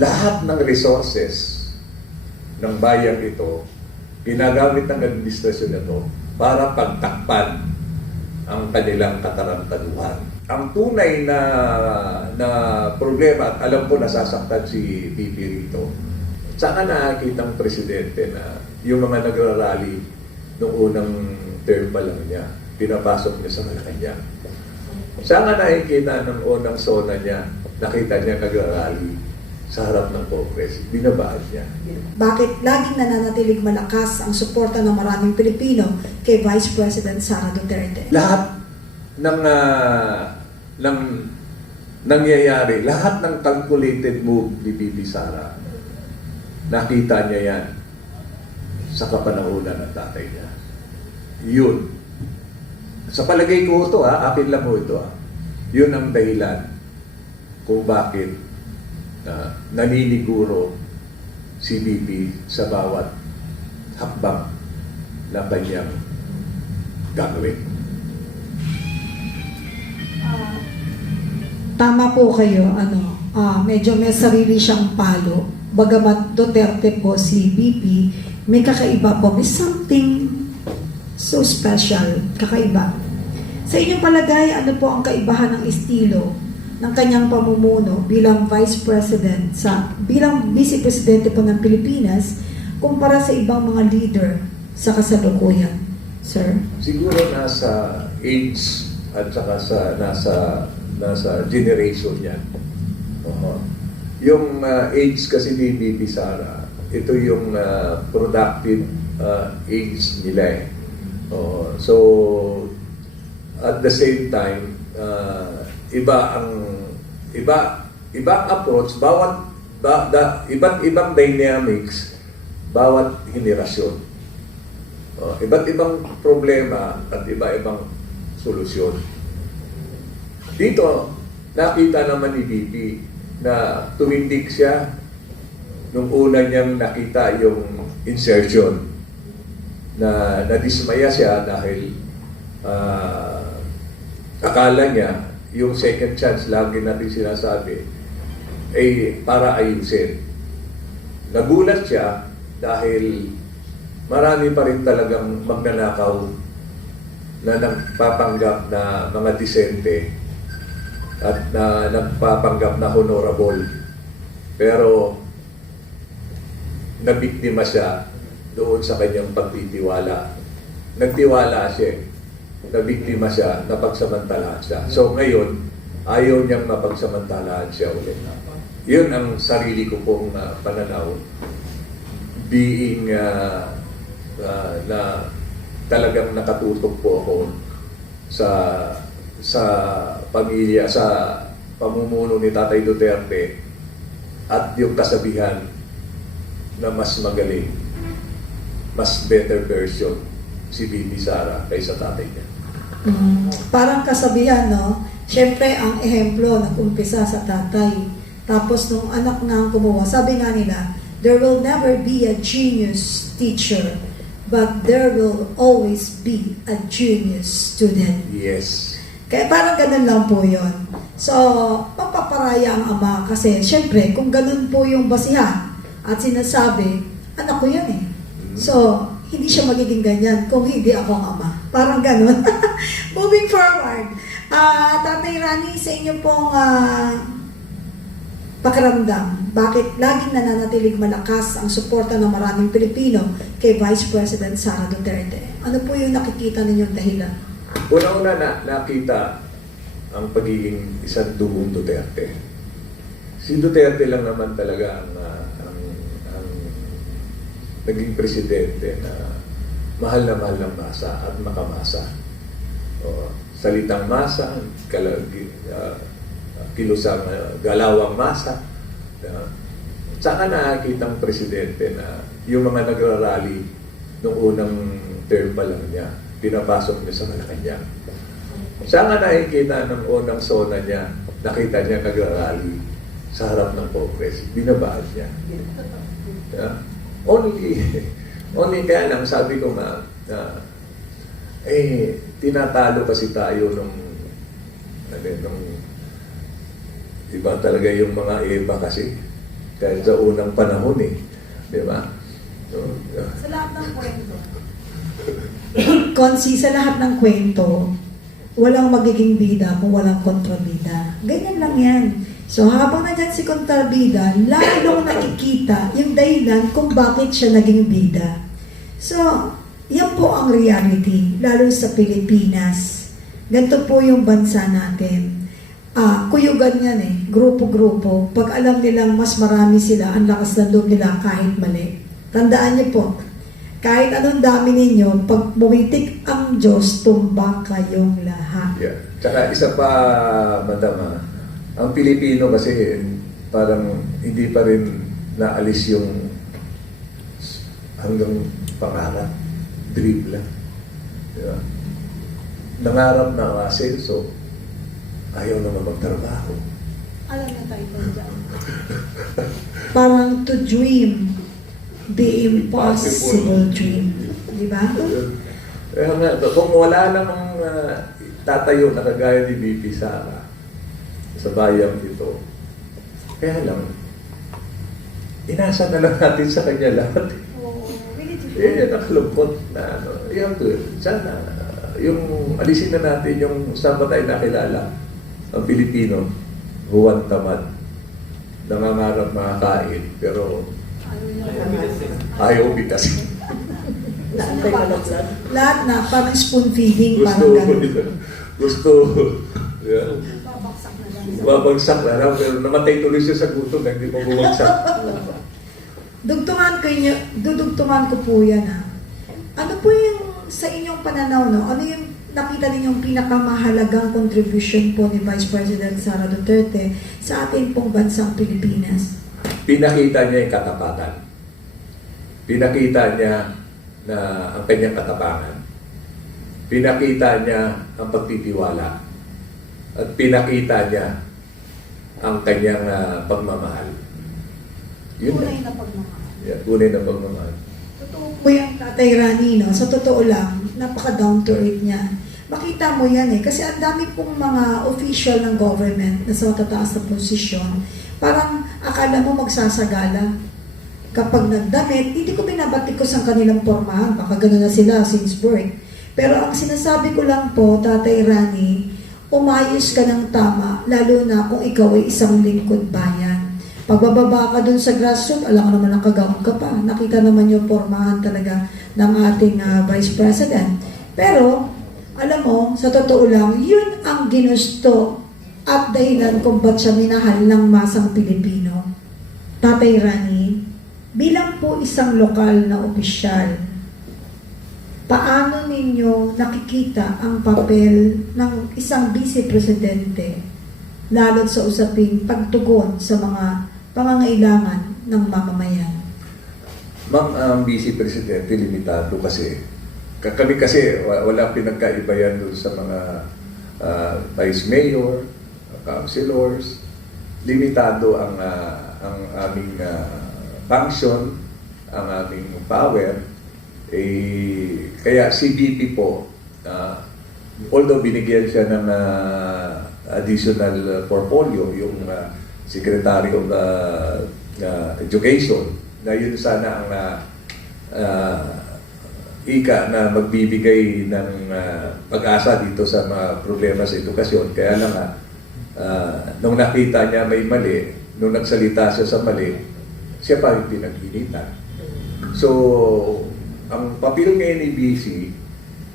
lahat ng resources ng bayang ito, ginagamit ng administrasyon na ito para pagtakpan ang kanilang katarantaduhan. Ang tunay na problema, at alam ko nasasaktan si BP rito, saan nakakita ng presidente na yung mga nagrarally noong unang term pa lang niya, pinapasok niya sa Malacanang. Saan nga nakikita ng unang zona niya, nakita niya nagrarally sa harap ng Congress, binabaan niya. Bakit laging nananatilig malakas ang suporta ng maraming Pilipino kay Vice President Sara Duterte? Lahat ng nangyayari, lahat ng calculated move ni Bibi Sara, nakita niya yan sa kapanahunan ng tatay niya. Yun. Sa palagay ko ito, akin lang mo ito, yun ang dahilan kung bakit naniniguro si Bibi sa bawat hakbang na kanyang gagawin. Tama po kayo, medyo may sarili siyang palo. Bagamat Duterte po si BP, may kakaiba po. May something so special, kakaiba. Sa inyong palagay, ano po ang kaibahan ng estilo ng kanyang pamumuno bilang Vice President, bilang Vice Presidente po ng Pilipinas, kumpara sa ibang mga leader sa kasalukuyan, sir? Siguro nasa age at saka nasa generation niya. Yung age kasi ni Bibi Sara, ito yung productive age nila . So, at the same time, iba ang approach, iba't ibang dynamics bawat henerasyon. Iba't ibang problema at iba-ibang solusyon. Dito, nakita naman ni Bibi na tumindig siya nung una niyang nakita yung insertion na nadismaya siya dahil akala niya yung second chance, lagi natin sinasabi, ay para ayusin. Nagulat siya dahil marami pa rin talagang magnanakaw na nagpapanggap na mga disente at na nagpapanggap na honorable. Pero nabiktima siya doon sa kanyang pagtitiwala. Nagtiwala siya. Nabiktima siya, napagsamantalaan siya. So ngayon, ayaw niyang mapagsamantalaan siya ulit. Yun ang sarili ko pong pananaw. Being na talagang nakatutok po ako sa pamilya, sa pamumuno ni Tatay Duterte at yung kasabihan na mas magaling, mas better version si Bibi Sara kaysa tatay niya. Parang kasabihan, no? Siyempre, ang ehemplo nag-umpisa sa tatay. Tapos nung anak na ang kumuha, sabi nga nila, there will never be a genius teacher, but there will always be a genius student. Yes. Kaya parang ganun lang po yun. So, papaparaya ang ama kasi syempre, kung ganun po yung basihan at sinasabi, anak ko yan eh. So, hindi siya magiging ganyan kung hindi ako ang ama. Parang ganun. Moving forward, Tatay Rani, sa inyo pong pakiramdam, bakit laging nananatilig malakas ang suporta ng maraming Pilipino kay Vice President Sara Duterte? Ano po yung nakikita ninyong dahilan? Una-una nakita ang pagiging isang dugong Duterte. Si Duterte lang naman talaga ang naging presidente na mahal ng masa at makamasa. Salitang masa, kilusang galawang masa. Saka nakakita ang presidente na yung mga nagrarally noong unang term pa lang niya, pinapasok niya sa Malacanang. Saan nga nakikita ng unang zona niya, nakita niya nagrarally sa harap ng Congress, binabaan niya. Only kaya lang, sabi ko nga, tinatalo kasi tayo nung iba talaga yung mga iba kasi. Kahit sa unang panahon eh. Di ba? So, Sa lahat ng kwento. Konsi, sa lahat ng kwento, walang magiging bida kung walang kontrabida. Ganyan lang yan. So habang nandyan si kontrabida, lalong nakikita yung dahilan kung bakit siya naging bida. So, yan po ang reality, lalo sa Pilipinas. Ganito po yung bansa natin. Kuyugan yan eh, grupo-grupo. Pag alam nilang mas marami sila, ang lakas ng loob nila kahit mali. Tandaan niyo po, kahit anong dami ninyo, pag bumitik ang Diyos, tumba kayong lahat. yeah. Tsaka isa pa, madam, ang Pilipino kasi parang hindi pa rin naalis yung hanggang pangarap, dream lang. Diba? Nangarap na kasi, so ayaw naman magtrabaho. Alam niyo title dyan. Parang to dream the impossible dream. Di ba? Kaya nga, kung wala namang tatayo na kagaya ni BP Sara sa bayang ito, kaya lang, inasa na lang natin sa kanya lahat. Oo, we need to Nakalungkot na ano. Yan to, sana, yung alisin na natin yung saan ba tayo nakilala, ang Pilipino, huwag tamad, nangangarap makakain, pero ayaw bitas. Lahat na, parang spoon feeding, Gusto, parang gano'n. gusto, yeah, babaksak na lang. babagsak na lang, pero namatay tuloy siya sa gutom, hindi pa bumagsak. Dudugtungan ko po yan ha. Ano po yung sa inyong pananaw, no? Ano yung nakita ninyong pinakamahalagang contribution po ni Vice President Sara Duterte sa ating pong bansang Pilipinas? Pinakita niya yung katapatan. Pinakita niya na ang kanyang katapangan. Pinakita niya ang pagtitiwala. At pinakita niya ang kanyang pagmamahal. Yun na. Tunay na pagmamahal. Yeah, tunay na pagmamahal. Totoo po. Po yung Tatay Rani, no? Sa totoo lang, napaka-down to earth niya. Makita mo yan eh. Kasi ang dami pong mga official ng government na sa matataas na posisyon, parang akala mo magsasagala. Kapag nagdamit, hindi ko binabatikos ang kanilang pormahan. Baka gano'n na sila since birth. Pero ang sinasabi ko lang po, Tatay Rani, umayos ka ng tama, lalo na kung ikaw ay isang lingkod bayan. Pagbababa ka dun sa grassroots, alam ko naman ang kagawang ka pa. Nakita naman yung pormahan talaga ng ating Vice President. Pero, alam mo, sa totoo lang, yun ang ginusto at dahilan kung ba't siya minahal ng masang Pilipino. Tatay Rani, bilang po isang lokal na opisyal, paano ninyo nakikita ang papel ng isang vice-presidente lalo sa usaping pagtugon sa mga pangangailangan ng mamamayan? Ma'am, ang Vice Presidente, limitado kasi. Kami kasi, wala pinagkaiba yan doon sa mga Vice Mayor, councilors. Limitado ang aming function, ang aming power. Kaya si VP po, although binigyan siya ng additional portfolio, yung Secretary of Education, na yun sana ang ika na magbibigay ng pag-asa dito sa mga problema sa edukasyon. Kaya lang nung nakita niya may mali, nung nagsalita siya sa mali, siya pa yung pinag-initan. So, ang papel ngayon ni BC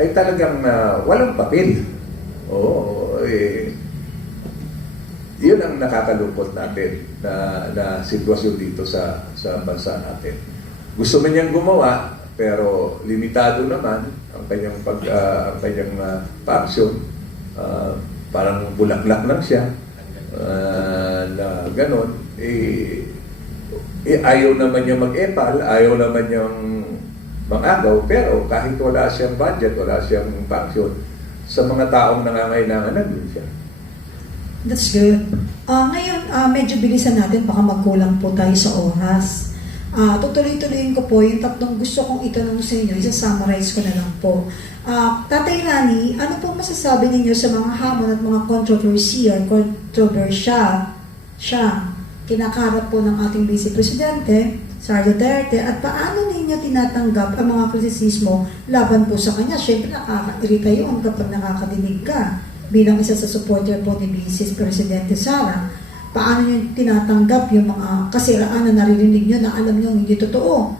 ay talagang walang papel. Oo, yun ang nakakalungkot natin na sitwasyon dito sa bansa natin. Gusto man niyang gumawa, pero limitado naman ang kanyang function. Parang bulaklak lang siya na ganon. Ayaw naman niya mag-epal, ayaw naman niyang mag-agaw, pero kahit wala siyang budget, wala siyang function, sa mga taong nangangailangan, nandun siya. That's good. Ngayon, medyo bilisan natin, baka magkulang po tayo sa oras. Tutuloy-tuloyin ko po yung tatlong gusto kong itanong sa inyo, isa-summarize ko na lang po. Tatay Rani, ano po masasabi ninyo sa mga hamon at mga controversial kinakarap po ng ating Vice Presidente, Sara Duterte, at paano ninyo tinatanggap ang mga kritisismo laban po sa kanya? Siyempre, nakaka-irita yun kapag nakakadinig ka bilang isa sa supporter po ni Vice Presidente Sara. Paano nyo tinatanggap yung mga kasiraan na naririnig nyo na alam nyo hindi totoo?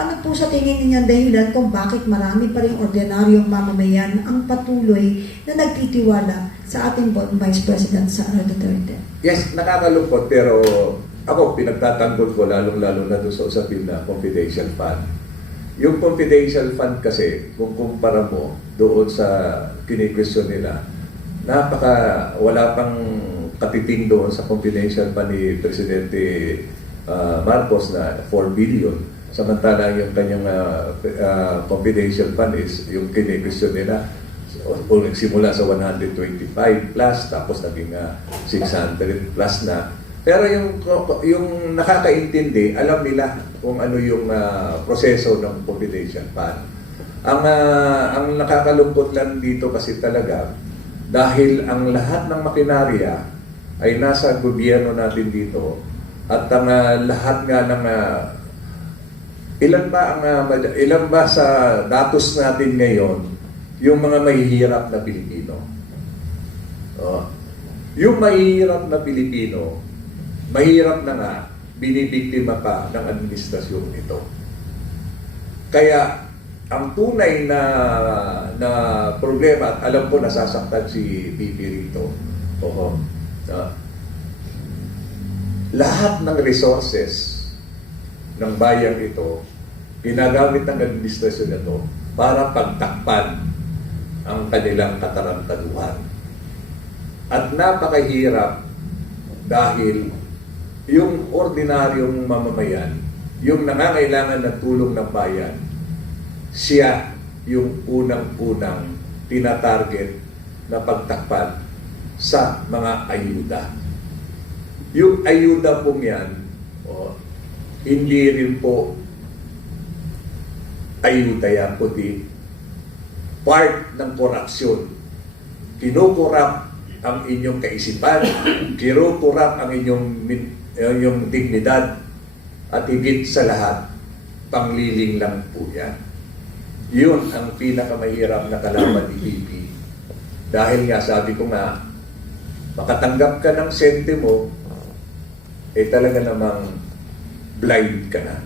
Ano po sa tingin ninyo ang dahilan kung bakit marami pa rin ordinaryong mamamayan ang patuloy na nagtitiwala sa ating Vice President Sara Duterte? Yes, nakakalungkot, pero ako pinagtatanggol ko lalong-lalo na doon sa usapin na confidential fund. Yung confidential fund kasi, kung kumpara mo doon sa kini-question nila, wala pang katiting doon sa confidential fund ni Presidente Marcos na 4 billion. Samantala yung kanyang confidential fund is yung kini-question nila simula sa 125 plus tapos naging 600 plus na. Pero yung nakakaintindi, alam nila kung ano yung proseso ng confidential fund. Ang nakakalungkot lang dito kasi talaga dahil ang lahat ng makinarya ay nasa gobyerno natin dito at ang lahat nga ng ilan ba sa datos natin ngayon yung mga mahihirap na Pilipino. Yung mahihirap na Pilipino, mahirap na nga, binibiktima pa ng administrasyon ito. Kaya, ang tunay na problema, at alam ko nasasaktan si BP rito, lahat ng resources ng bayang ito, ginagamit ng administrasyon ito para pagtakpan ang kanilang katarantaduhan. At napakahirap dahil yung ordinaryong mamamayan, yung nangangailangan ng tulong ng bayan, siya yung unang-unang tinatarget na pagtakpan sa mga ayuda. Yung ayuda pong yan, hindi rin po ayuda yan, kundi part ng korupsyon. Kinukurap ang inyong kaisipan, kinukurap ang inyong dignidad, at higit sa lahat, pangliling lang po yan. Yun ang pinakamahirap na kalaban ni BP. Dahil nga, sabi ko nga, makatanggap ka ng sentimo, talaga namang blind ka na.